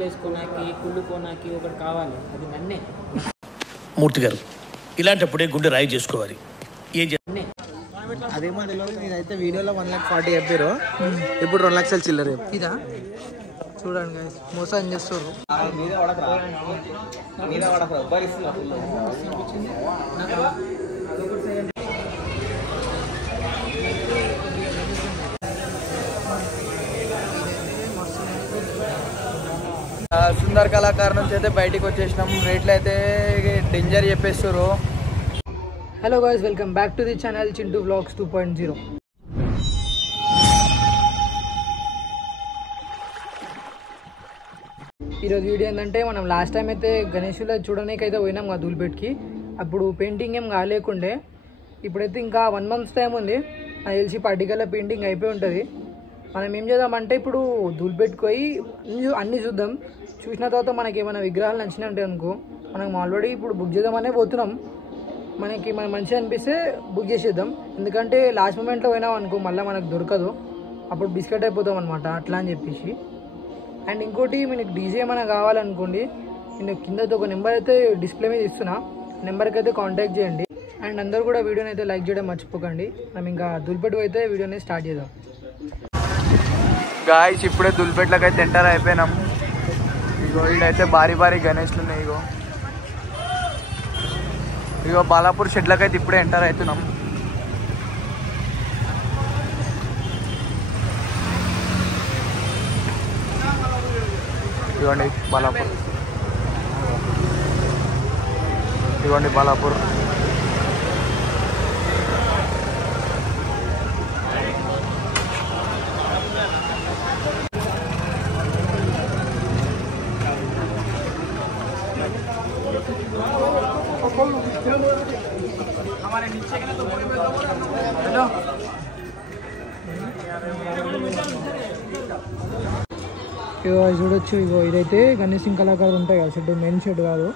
వేసుకోనాకి కుళ్ళుకోనాకి ఒకటి కావాలి, అది నన్నే. మూర్తి గారు ఇలాంటప్పుడే గుండె రాయి చేసుకోవాలి. అదేమో తెలియదు. నేనైతే వీడియోలో 1,40,000 చెప్పారు, ఇప్పుడు 2 లక్షలు చిల్లర. ఇదా చూడండి guys, మోసం చేస్తారు. సుందర్ కళాకారు నుంచి అయితే బయటికి వచ్చేసినాం. రేట్లు అయితే డేంజర్ చెప్పేస్తారు. Hello guys, welcome back to the channel Chintu vlogs 2.0. ఈరోజు వీడియో ఏంటంటే, మనం లాస్ట్ టైం అయితే గణేష్లో చూడడానికి అయితే పోయినాం కదా ధూల్పేట్కి. అప్పుడు పెయింటింగ్ ఏం కాలేకుండే. ఇప్పుడైతే ఇంకా 1 month టైం ఉంది. నాకు తెలిసి పర్టికల్గా పెయింటింగ్ అయిపోయి ఉంటుంది. మనం ఏం చేద్దామంటే, ఇప్పుడు ధూల్పేట్కి పోయి అన్నీ చూద్దాం. చూసిన తర్వాత మనకి ఏమైనా విగ్రహాలు నచ్చినట్టు ఉంటాయి అనుకో, మనం ఆల్రెడీ ఇప్పుడు బుక్ చేద్దామనే పోతున్నాం. మనకి మంచిగా అనిపిస్తే బుక్ చేసేద్దాం. ఎందుకంటే లాస్ట్ మూమెంట్లో పోయినాం అనుకో, మళ్ళీ మనకు దొరకదు, అప్పుడు బిస్కెట్ అయిపోతాం అనమాట. అట్లా అని చెప్పేసి. అండ్ ఇంకోటి, మీకు డీజే ఏమైనా కావాలనుకోండి, నేను కింద ఒక నెంబర్ అయితే డిస్ప్లే మీద ఇస్తున్నా, నెంబర్కి అయితే కాంటాక్ట్ చేయండి. అండ్ అందరూ కూడా వీడియోని అయితే లైక్ చేయడం మర్చిపోకండి. మనం ఇంకా ధూల్పేట్ అయితే వీడియోని స్టార్ట్ చేద్దాం. గాయ్స్ ఇప్పుడే ధూల్పేట్లోకి అయితే ఎంటర్ అయిపోయినాం. ఇగో ఇదైతే భారీ భారీ గణేష్లు ఉన్నాయి. ఇగో బాలాపూర్ షెడ్లకి అయితే ఇప్పుడే ఎంటర్ అవుతున్నాం. ఇదిగోండి బాలాపూర్, ఇదిగోండి బాలాపూర్. ఇగో చూడొచ్చు, ఇగో ఇదైతే గణేష్ సింగ్ కళాకారులు ఉంటాయి కదా షెడ్, మెయిన్ షెడ్ కాదు.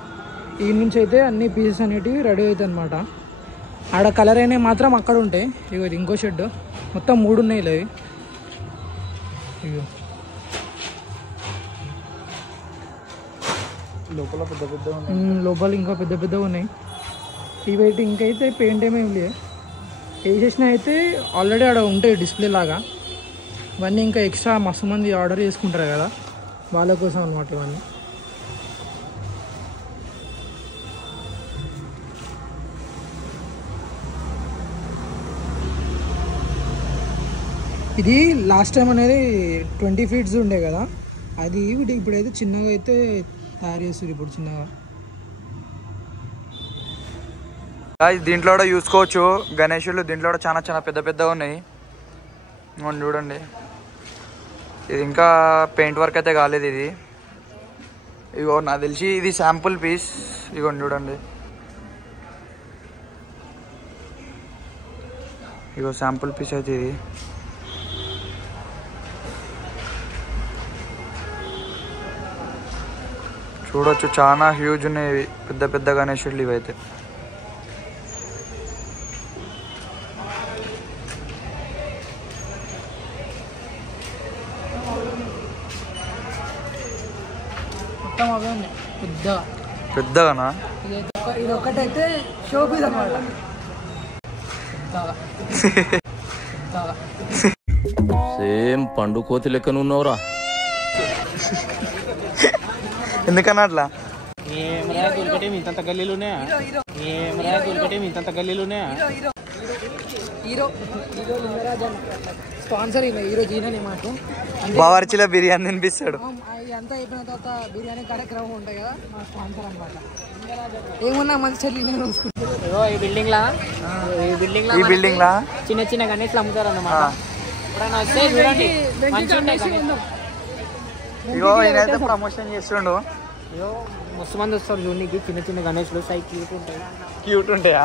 ఈ నుంచి అయితే అన్ని పీసెస్ అనేటివి రెడీ అవుతాయి అనమాట. ఆడ కలర్ అయినవి మాత్రం అక్కడ ఉంటాయి. ఇగో ఇది ఇంకో షెడ్, మొత్తం 3 ఉన్నాయి ఇవి. ఇగో లోపల పెద్ద పెద్ద లోపల ఇంకా పెద్ద పెద్దగా ఉన్నాయి. ఇవైతే ఇంకైతే పెయింట్ ఏమేమి లేదు, వేసేసిన అయితే ఆల్రెడీ ఆడ ఉంటాయి డిస్ప్లే లాగా. ఇవన్నీ ఇంకా ఎక్స్ట్రా మస్తు మంది ఆర్డర్ చేసుకుంటారు కదా, వాళ్ళ కోసం అనమాట ఇవన్నీ. ఇది లాస్ట్ టైం అనేది 20 feet ఉండే కదా, అది ఇప్పుడైతే చిన్నగా అయితే తయారు చేస్తారు. ఇప్పుడు చిన్నగా దీంట్లో కూడా చూసుకోవచ్చు గణేషులు. దీంట్లో కూడా చాలా చాలా పెద్ద పెద్దగా ఉన్నాయి. చూడండి, ఇది ఇంకా పెయింట్ వర్క్ అయితే కాలేదు ఇది. ఇగో నాకు తెలిసి ఇది శాంపుల్ పీస్. ఇగో చూడండి, ఇగో శాంపుల్ పీస్ అయితే ఇది. చూడొచ్చు, చాలా హ్యూజ్ ఉన్నాయి పెద్ద పెద్ద గణేషులు ఇవైతే. మొత్తం అవే ఉన్నాయి పెద్దగా పెద్దగానా? ఇది ఒకటైతే షో పీస్ అనమాట. సేమ్ పండు కోతి లెక్కన ఉన్నావురా. ఎందుకన్నా అట్లా? ఇంత గల్లీలునే హీరో స్పాన్సర్ ఈరోజు ఈయననే మాకు. బావర్చిలో బిర్యానీ తినిపిస్తాడు. అంతా అయిపోయిన తర్వాత బిర్యానీ కార్యక్రమం ఉంటాయి కదా, మా స్పాన్సర్ అనమాట. ఏమున్నా మంచి చెల్లి ఈ బిల్డింగ్ లా చిన్న చిన్న గణేష్లు అమ్ముతారు అన్నమాట. ఎప్పుడైనా వస్తే చూడండి, మంచిగా ఉంటాయి. ఇగో ఈయనైతే ప్రమోషన్ చేస్తుండు. అయ్యో మస్తు మంది వస్తారు చూడడానికి. చిన్న చిన్న గణేష్లు సై క్యూట్ ఉంటాయి. క్యూట్ ఉంటాయా?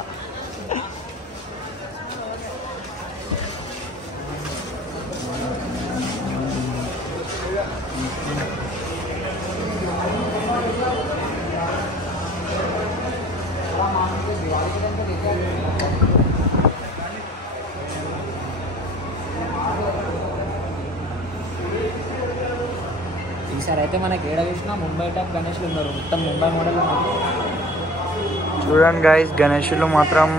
ఈసారి అయితే మనకి ఏడ చూసినా ముంబై టైప్ గణేష్లు ఉన్నారు, మొత్తం ముంబై మోడల్ ఉన్నారు. చూడండి గైస్, గణేషులు మాత్రం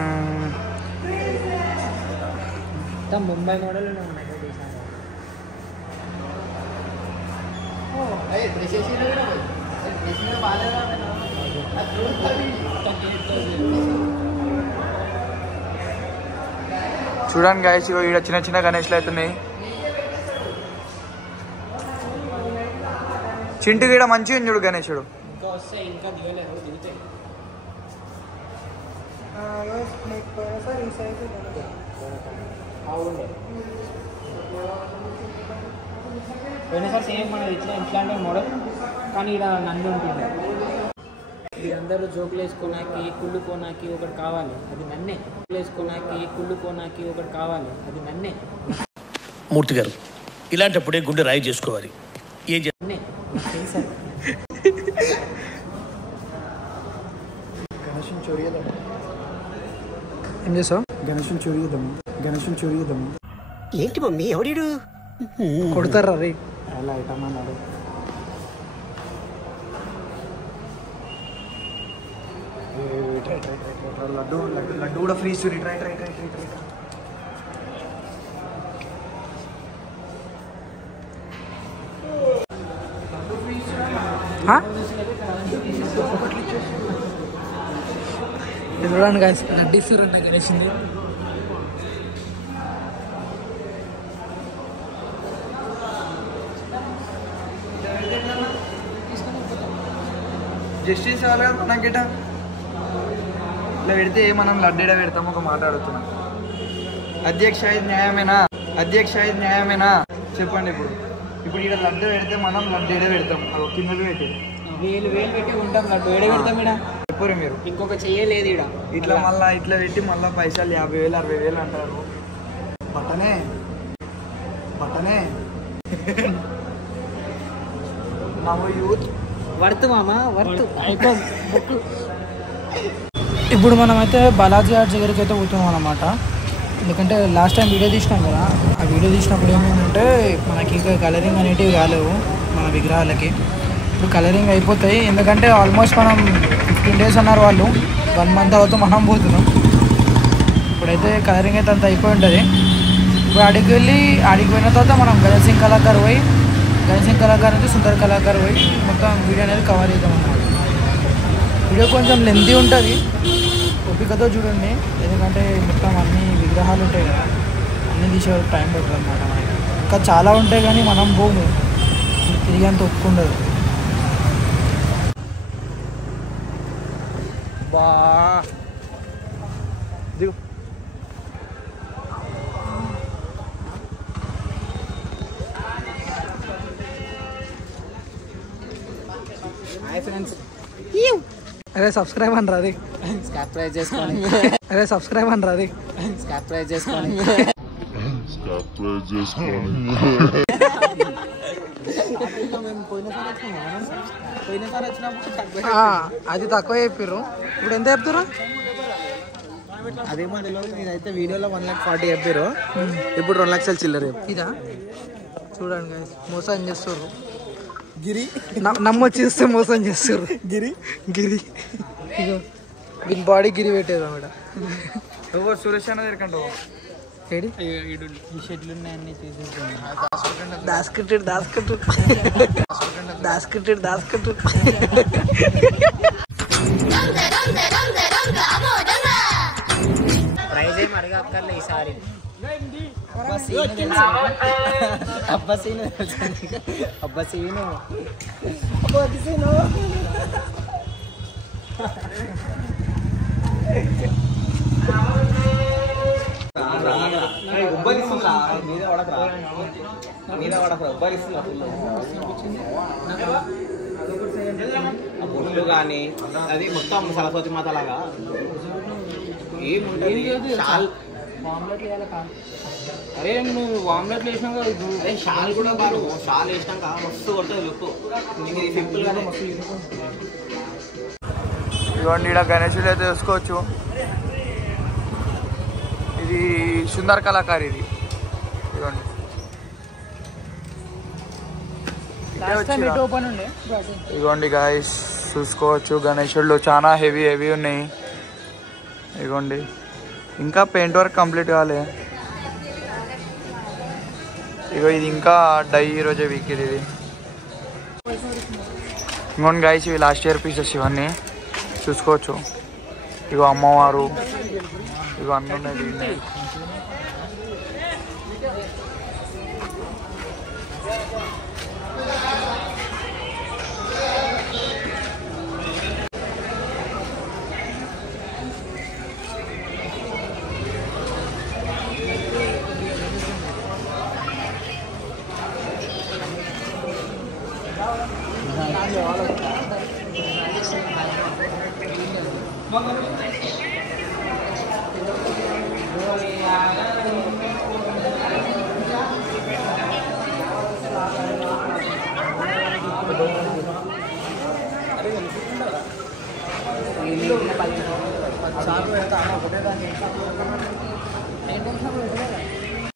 మొత్తం ముంబై మోడల్ ఉన్నాయి. చూడండి గైస్, ఇక్కడ చిన్న చిన్న గణేష్లు అవుతున్నాయి. చింటు గీడ మంచిగా ఉంది చూడు గణేశుడు. ఇంకా వస్తాయి, ఇంకా దిగలేదు, దిగుతాయి. పోయినసారి సేమ్ మనది ఇట్లాంటి మోడల్, కానీ ఇక్కడ నంది ఉంటుంది. వీరందరూ జోకులు వేసుకోనాకి కుళ్ళుకోనాకి ఒకటి కావాలి, అది నన్నే. వేసుకోనాకి కుళ్ళుకోనాకి ఒకటి కావాలి, అది నన్నే. మూర్తి గారు, ఇలాంటప్పుడే గుండె రాయి చేసుకోవాలి. ఏం నన్నే సార్. ఏం చేసావు? గణేశం చూడదాం. ఏంటి మమ్మీ ఎవడీడు? కొడతారా రే? అలా ఐటమన్నాడు. లడ్డు లడ్డు లడ్డు కూడా ఫ్రీ చూరి. Try try try try try చూడండి గాయస్, లడ్డు ఇస్తురంట గణేషింది. జస్టిస్ కావాలి కదా నాకేట. ఇట్లా పెడితే మనం లడ్డీడ పెడతాము. ఒక మాట అడుగుతున్నాం, అధ్యక్ష ఇది న్యాయమేనా? అధ్యక్ష ఇది న్యాయమేనా చెప్పండి. ఇప్పుడు ఇక్కడ లడ్డు పెడితే మనం లడ్డీడ పెడతాం. అది కింద పెట్టి వేలు పెట్టి ఉంటాం, లడ్డు ఏడ పెడతాం. ఇక్కడ చెప్పరు మీరు, ఇంకొక చెయ్యలేదు ఇక్కడ. ఇట్లా మళ్ళీ ఇట్లా పెట్టి మళ్ళీ పైసలు 50,000 60,000 అంటారు. బట్టనే బట్టనే నవ్వు యూత్ వర్త్ మామా వర్త్. ఇప్పుడు మనమైతే బాలాజీ ఆర్ట్ దగ్గరికి అయితే పోతున్నాం అన్నమాట. ఎందుకంటే లాస్ట్ టైం వీడియో తీసినాం కదా, ఆ వీడియో తీసినప్పుడు ఏమైందంటే మనకి ఇంకా కలరింగ్ అనేటివి కాలేవు మన విగ్రహాలకి. ఇప్పుడు కలరింగ్ అయిపోతాయి, ఎందుకంటే ఆల్మోస్ట్ మనం 15 days అన్నారు వాళ్ళు, 1 month తర్వాత మనం పోతున్నాం. ఇప్పుడైతే కలరింగ్ అయితే అంత అయిపోయి ఉంటుంది. ఇప్పుడు ఆడికి పోయిన తర్వాత మనం గణేష్ సింగ్ కళాకారు పోయి, గణేష్ సింగ్ కళాకారు నుంచి సుందర్ కళాకారు పోయి మొత్తం వీడియో అనేది కవర్ చేద్దాం అన్నమాట. వీడియో కొంచెం లెంతీ ఉంటుంది, ఓపికతో చూడండి. ఎందుకంటే మొత్తం అన్ని విగ్రహాలు ఉంటాయి కదా, అన్నీ తీసే వరకు టైం పడుతుంది అన్నమాట మనకి. ఇంకా చాలా ఉంటాయి కానీ మనం పోము, తిరిగి అంత ఒప్పుకుండదు. బా దిగు. Hi friends. అరే సబ్స్క్రైబ్ అని రాది, సబ్స్క్రైబ్ చేసుకోండి. అరే సబ్స్క్రైబ్ అని రాది, సబ్స్క్రైబ్ చేసుకోండి. పోయినసారి వచ్చినప్పుడు అది తక్కువ చెప్పారు, ఇప్పుడు ఎంత చెప్తారు? అదేమో తెలియదు. నేనైతే వీడియోలో 1,40,000 చెప్పారు, ఇప్పుడు 2 లక్షలు చిల్లర. ఇదా చూడండి guys, మోసం చేస్తారు. గిరి నమ్మొచ్చేస్తే మోసం చేస్తారు. గిరి ఇగో దీని బాడీ గిరి పెట్టేది ఆవిడ. సురేష్ అన్న దగ్గర ఏడి ఈ షెడ్లు ఉన్నాయన్నీ తీసేసుకోండి. దాస్కెట్టెడ్ ప్రైజ్ ఏమి అడగక్కర్లే ఈసారి. గుళ్ళు కానీ అది మొత్తం సరస్వతి మాత లాగా ఏముంటుంది. అరే నువ్వు వామ్లెట్లు వేసినావు కదా, అదే షాల్ కూడా బాగా షాల్ వేసినాక మస్తు కొడుతుంది లుక్. ఇది సింపుల్ గానే ఇదిగోండి ఇక్కడ గణేశుడు అయితే చూసుకోవచ్చు. ఇది సుందర్ కళాకారు. ఇది ఇదిగోండి లాస్ట్ టైం ఇటు ఓపెన్ ఉండే. ఇదిగోండి గాయస్ చూసుకోవచ్చు, గణేశుళ్ళు చాలా హెవీ ఉన్నాయి. ఇదిగోండి ఇంకా పెయింట్ వర్క్ కంప్లీట్ కాలే. ఇగో ఇది ఇంకా డై ఈరోజే వీక్ ఇది. ఇంకోండి గాయస్ ఇవి లాస్ట్ ఇయర్ పీసెస్ ఇవన్నీ చూసుకోవచ్చు. ఇగో అమ్మవారు ఇగో అన్నీ ఉన్నాయి.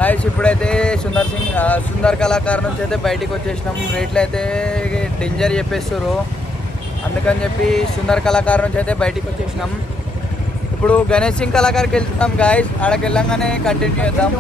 గాయస్ ఇప్పుడైతే సుందర్ కళాకారు నుంచి అయితే బయటికి వచ్చేసినాం. రేట్లు అయితే డేంజర్ చెప్పేస్తారు, అందుకని చెప్పి సుందర్ కళాకారు నుంచి అయితే బయటికి వచ్చేసినాం. ఇప్పుడు గణేష్ సింగ్ కళాకారుకి వెళ్తున్నాం గాయస్. ఆడకి వెళ్ళంగానే కంటిన్యూ చేద్దాం.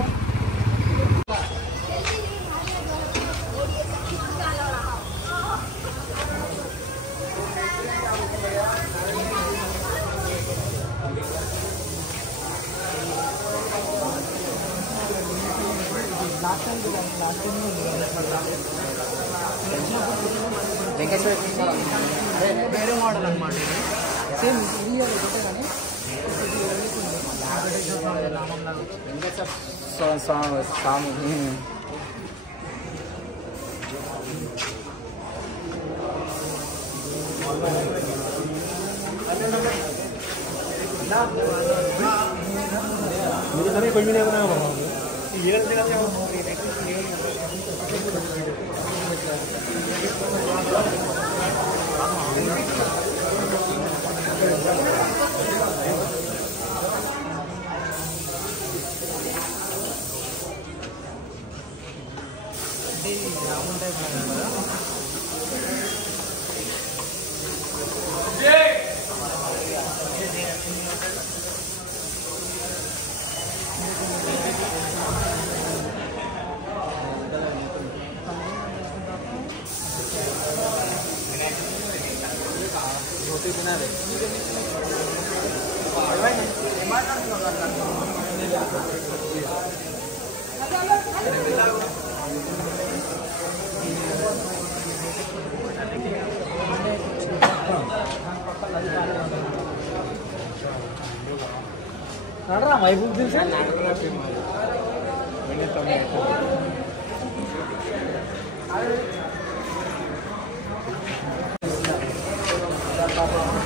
వేరే మోడల్ అనమాట. సేమ్ కానీ స్వామి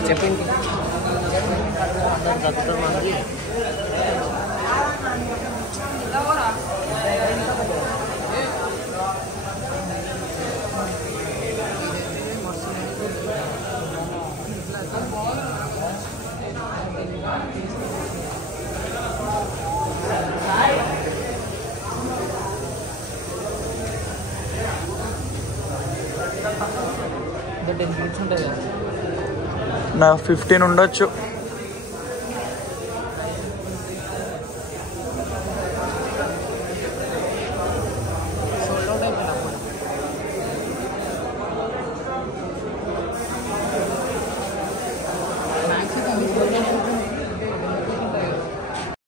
చెప్పింది నా 15 ఉండొచ్చు.